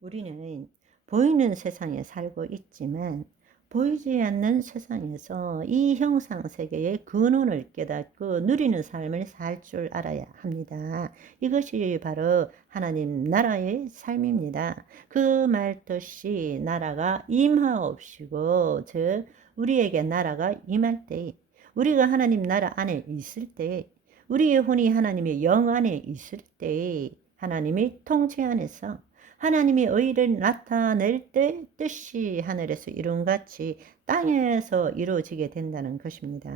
우리는 보이는 세상에 살고 있지만 보이지 않는 세상에서 이 형상 세계의 근원을 깨닫고 누리는 삶을 살 줄 알아야 합니다. 이것이 바로 하나님 나라의 삶입니다. 그 말 뜻이 나라가 임하옵시고 즉 우리에게 나라가 임할 때 우리가 하나님 나라 안에 있을 때 우리의 혼이 하나님의 영 안에 있을 때 하나님의 통치 안에서 하나님의 의를 나타낼 때 뜻이 하늘에서 이룬 같이 땅에서 이루어지게 된다는 것입니다.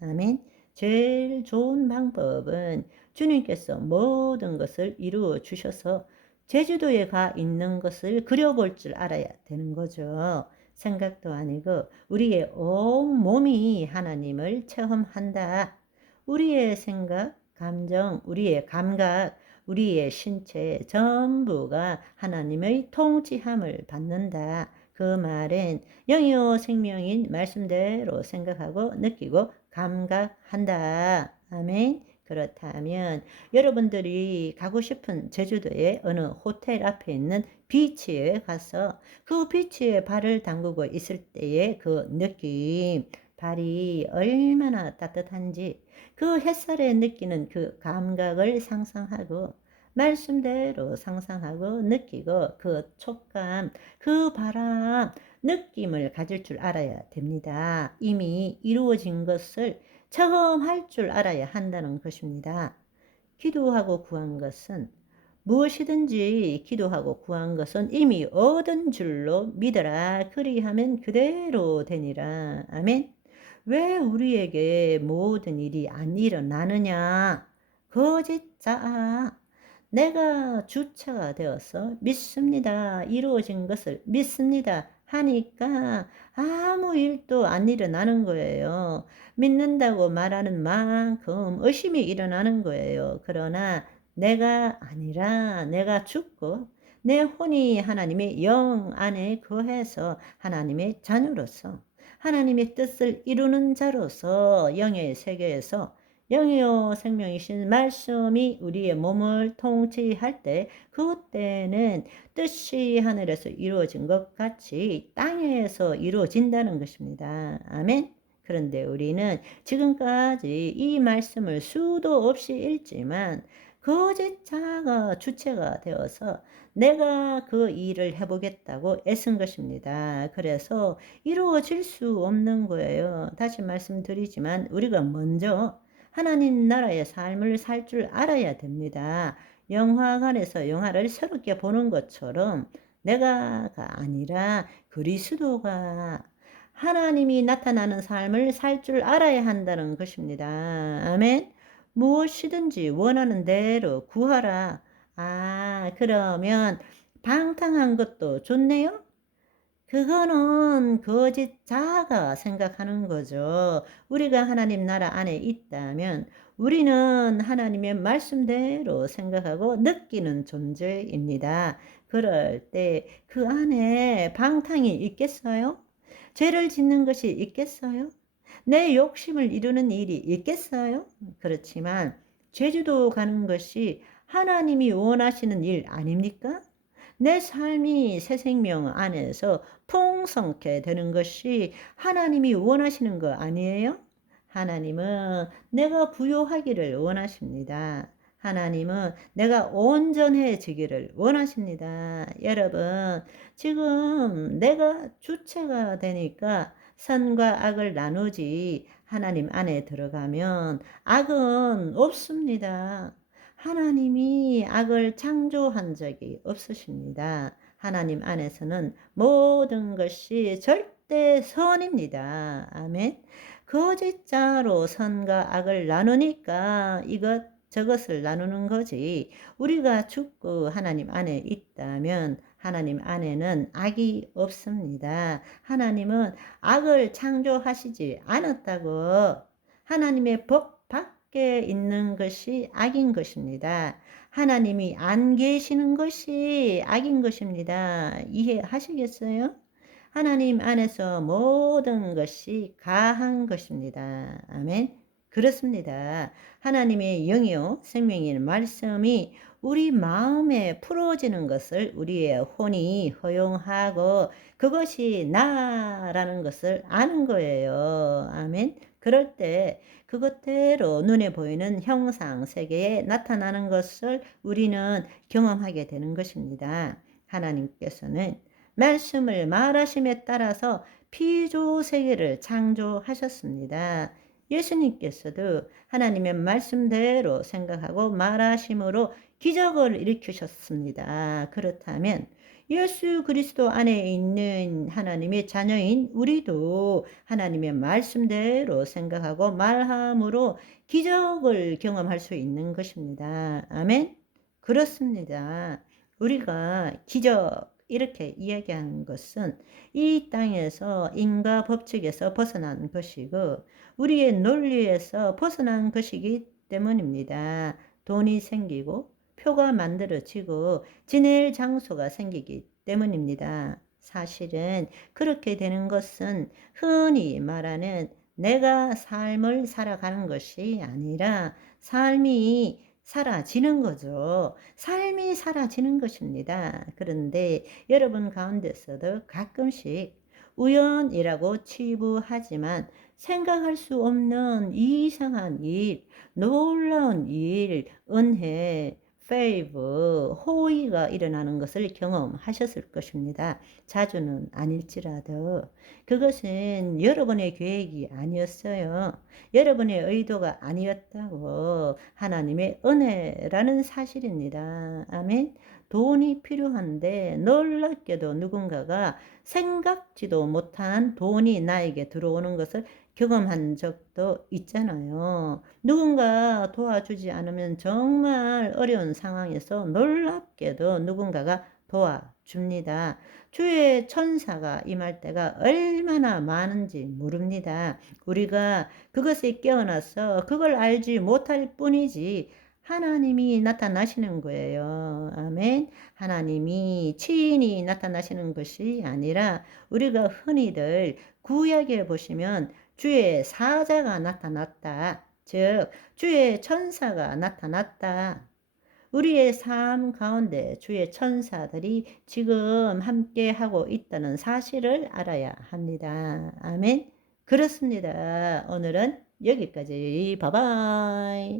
아멘. 제일 좋은 방법은 주님께서 모든 것을 이루어 주셔서 제주도에 가 있는 것을 그려볼 줄 알아야 되는 거죠. 생각도 아니고 우리의 온 몸이 하나님을 체험한다. 우리의 생각, 감정, 우리의 감각, 우리의 신체 전부가 하나님의 통치함을 받는다. 그 말은 영이요 생명인 말씀대로 생각하고 느끼고 감각한다. 아멘. 그렇다면 여러분들이 가고 싶은 제주도의 어느 호텔 앞에 있는 비치에 가서 그 비치에 발을 담그고 있을 때의 그 느낌, 발이 얼마나 따뜻한지 그 햇살에 느끼는 그 감각을 상상하고 말씀대로 상상하고 느끼고 그 촉감, 그 바람, 느낌을 가질 줄 알아야 됩니다. 이미 이루어진 것을 체험할 줄 알아야 한다는 것입니다. 기도하고 구한 것은 무엇이든지 기도하고 구한 것은 이미 얻은 줄로 믿어라. 그리하면 그대로 되니라. 아멘. 왜 우리에게 모든 일이 안 일어나느냐? 거짓자. 내가 주체가 되어서 믿습니다. 이루어진 것을 믿습니다. 하니까 아무 일도 안 일어나는 거예요. 믿는다고 말하는 만큼 의심이 일어나는 거예요. 그러나 내가 아니라 내가 죽고 내 혼이 하나님의 영 안에 거해서 하나님의 자녀로서 하나님의 뜻을 이루는 자로서 영의 세계에서 영이요 생명이신 말씀이 우리의 몸을 통치할 때 그때는 뜻이 하늘에서 이루어진 것 같이 땅에서 이루어진다는 것입니다. 아멘. 그런데 우리는 지금까지 이 말씀을 수도 없이 읽지만 거짓자가 주체가 되어서 내가 그 일을 해보겠다고 애쓴 것입니다. 그래서 이루어질 수 없는 거예요. 다시 말씀드리지만 우리가 먼저 하나님 나라의 삶을 살 줄 알아야 됩니다. 영화관에서 영화를 새롭게 보는 것처럼 내가가 아니라 그리스도가 하나님이 나타나는 삶을 살 줄 알아야 한다는 것입니다. 아멘. 무엇이든지 원하는 대로 구하라. 아, 그러면 방탕한 것도 좋네요? 그거는 거짓 자가 생각하는 거죠. 우리가 하나님 나라 안에 있다면 우리는 하나님의 말씀대로 생각하고 느끼는 존재입니다. 그럴 때 그 안에 방탕이 있겠어요? 죄를 짓는 것이 있겠어요? 내 욕심을 이루는 일이 있겠어요? 그렇지만 제주도 가는 것이 하나님이 원하시는 일 아닙니까? 내 삶이 새 생명 안에서 풍성케 되는 것이 하나님이 원하시는 거 아니에요? 하나님은 내가 부요하기를 원하십니다. 하나님은 내가 온전해지기를 원하십니다. 여러분, 지금 내가 주체가 되니까 선과 악을 나누지 하나님 안에 들어가면 악은 없습니다. 하나님이 악을 창조한 적이 없으십니다. 하나님 안에서는 모든 것이 절대 선입니다. 아멘. 거짓자로 선과 악을 나누니까 이것 저것을 나누는 거지. 우리가 죽고 하나님 안에 있다면 하나님 안에는 악이 없습니다. 하나님은 악을 창조하시지 않았다고 하나님의 법 밖에 있는 것이 악인 것입니다. 하나님이 안 계시는 것이 악인 것입니다. 이해하시겠어요? 하나님 안에서 모든 것이 가한 것입니다. 아멘. 그렇습니다. 하나님의 영이요 생명인 말씀이 우리 마음에 풀어지는 것을 우리의 혼이 허용하고 그것이 나라는 것을 아는 거예요. 아멘. 그럴 때 그것대로 눈에 보이는 형상 세계에 나타나는 것을 우리는 경험하게 되는 것입니다. 하나님께서는 말씀을 말하심에 따라서 피조 세계를 창조하셨습니다. 예수님께서도 하나님의 말씀대로 생각하고 말하심으로 기적을 일으키셨습니다. 그렇다면 예수 그리스도 안에 있는 하나님의 자녀인 우리도 하나님의 말씀대로 생각하고 말함으로 기적을 경험할 수 있는 것입니다. 아멘. 그렇습니다. 우리가 기적 이렇게 이야기하는 것은 이 땅에서 인과 법칙에서 벗어난 것이고 우리의 논리에서 벗어난 것이기 때문입니다. 돈이 생기고 표가 만들어지고 지낼 장소가 생기기 때문입니다. 사실은 그렇게 되는 것은 흔히 말하는 내가 삶을 살아가는 것이 아니라 삶이 사라지는 거죠. 삶이 사라지는 것입니다. 그런데 여러분 가운데서도 가끔씩 우연이라고 치부하지만 생각할 수 없는 이상한 일, 놀라운 일, 은혜, 페이브, 호의가 일어나는 것을 경험하셨을 것입니다. 자주는 아닐지라도 그것은 여러분의 계획이 아니었어요. 여러분의 의도가 아니었다고 하나님의 은혜라는 사실입니다. 아멘. 돈이 필요한데 놀랍게도 누군가가 생각지도 못한 돈이 나에게 들어오는 것을 경험한 적도 있잖아요. 누군가 도와주지 않으면 정말 어려운 상황에서 놀랍게도 누군가가 도와줍니다. 주의 천사가 임할 때가 얼마나 많은지 모릅니다. 우리가 그것에 깨어나서 그걸 알지 못할 뿐이지 하나님이 나타나시는 거예요. 아멘. 하나님이 친히 나타나시는 것이 아니라 우리가 흔히들 구약에 보시면 주의 사자가 나타났다. 즉, 주의 천사가 나타났다. 우리의 삶 가운데 주의 천사들이 지금 함께 하고 있다는 사실을 알아야 합니다. 아멘. 그렇습니다. 오늘은 여기까지. 바바이.